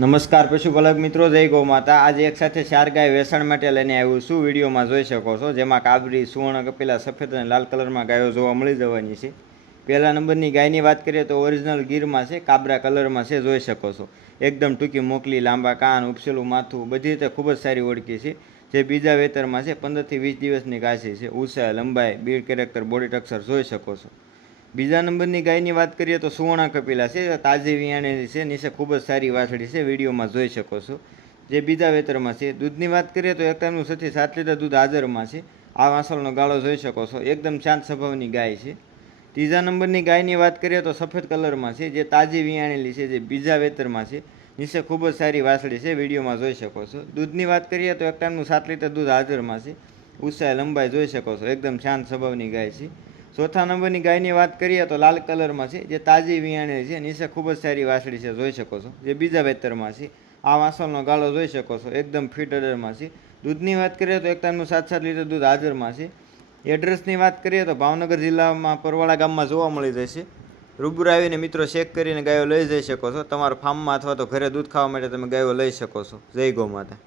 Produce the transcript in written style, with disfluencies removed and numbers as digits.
નમસ્કાર પશુપાલક મિત્રો, જય ગૌ માતા। આજે એક સાથે 4 ગાય વેચાણ માટે લઈને આવ્યું છું। વિડીયોમાં જોઈ શકો છો, જેમાં કાબરી, સુવર્ણ, કપિલા, સફેદ અને લાલ કલરમાં ગાયો જોવા મળી જવાની છે। પહેલા નંબરની ગાયની વાત કરીએ તો ઓરિજિનલ ગીરમાં છે, કાબરા કલરમાં છે, જોઈ શકો છો। એકદમ ટૂંકી મોકલી, લાંબા કાન, ઉપસેલું માથું, બધી રીતે ખૂબ જ સારી ઓળખી છે। જે બીજા વેતરમાં છે, 15 થી 20 દિવસની ગાય છે। ઊંચાઈ, લંબાઈ, બીડ કેરેક્ટર, બોડી ટેક્સચર જોઈ શકો છો। બીજા નંબરની ગાયની વાત કરીએ તો સુવર્ણ કપિલા છે, તાજી વિયાણેલી છે, નીચે ખૂબ જ સારી વાછડી છે, વિડીયોમાં જોઈ શકો છો। જે બીજા વેતરમાં છે। દૂધની વાત કરીએ તો એક ટાઈમનું 6 થી 7 લીટર દૂધ હાજરમાં છે। આ વાસળનો ગાળો જોઈ શકો છો, એકદમ શાંત સ્વભાવની ગાય છે। ત્રીજા નંબરની ગાયની વાત કરીએ તો સફેદ કલરમાં છે, જે તાજી વિયાણેલી છે, જે બીજા વેતરમાં છે, નીચે ખૂબ જ સારી વાછડી છે, વિડીયોમાં જોઈ શકો છો। દૂધની વાત કરીએ તો એક ટાઈમનું 7 લીટર દૂધ હાજરમાં છે। ઊંચાઈ, લંબાઈ જોઈ શકો છો, એકદમ શાંત સ્વભાવની ગાય છે। ચોથા નંબરની ગાયની વાત કરીએ તો લાલ કલરમાં છે, જે તાજી વિયાણેલી છે, નીચે ખૂબ જ સારી વાછડી છે, જોઈ શકો છો। જે બીજા વેતરમાં છે। આ વાસળનો ગાળો જોઈ શકો છો, એકદમ ફિટ અડરમાં છે। દૂધની વાત કરીએ તો એક ટાઈમનું 7 લીટર દૂધ હાજરમાં છે। એડ્રેસની વાત કરીએ તો ભાવનગર જિલ્લામાં પરવાળા ગામમાં જોવા મળી જશે। રૂબરૂ આવીને મિત્રો ચેક કરીને ગાયો લઈ જઈ શકો છો। તમારા ફાર્મમાં અથવા તો ઘરે દૂધ ખાવા માટે તમે ગાયો લઈ શકો છો। જય ગૌ માતા।